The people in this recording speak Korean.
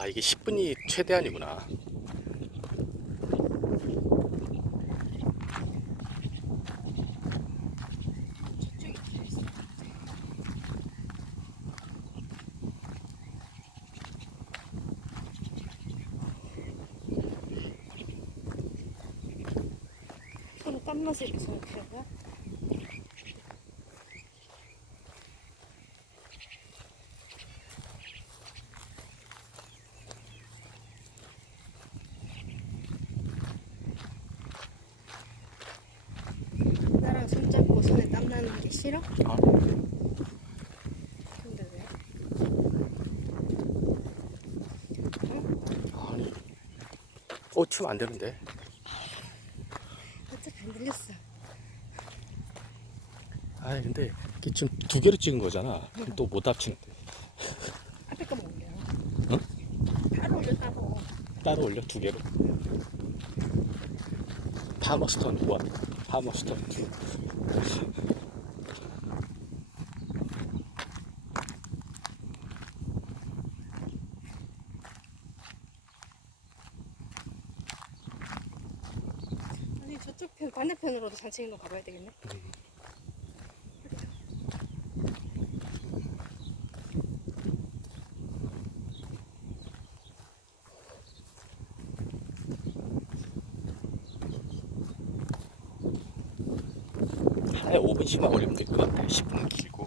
아, 이게 10분이 최대한이구나. 서로 땀맛을 이렇게 생각해야 돼? 나랑 손잡고 손에 땀나는 게 싫어? 아, 근데 왜? 아니, 치면 안 되는데. 어차피 안 들렸어. 아, 근데 이게 지금 두 개로 찍은 거잖아. 그럼 또 못 합치는데. 앞에 거만 올려. 응? 따로 올려, 따로. 따로 올려, 두 개로. 파머스턴 1, 파머스턴 2. 아니, 저쪽 편, 반대편으로도 산책로 가봐야 되겠네. 하나에 5분씩만 올리면 될 것 같아. 10분은 길고.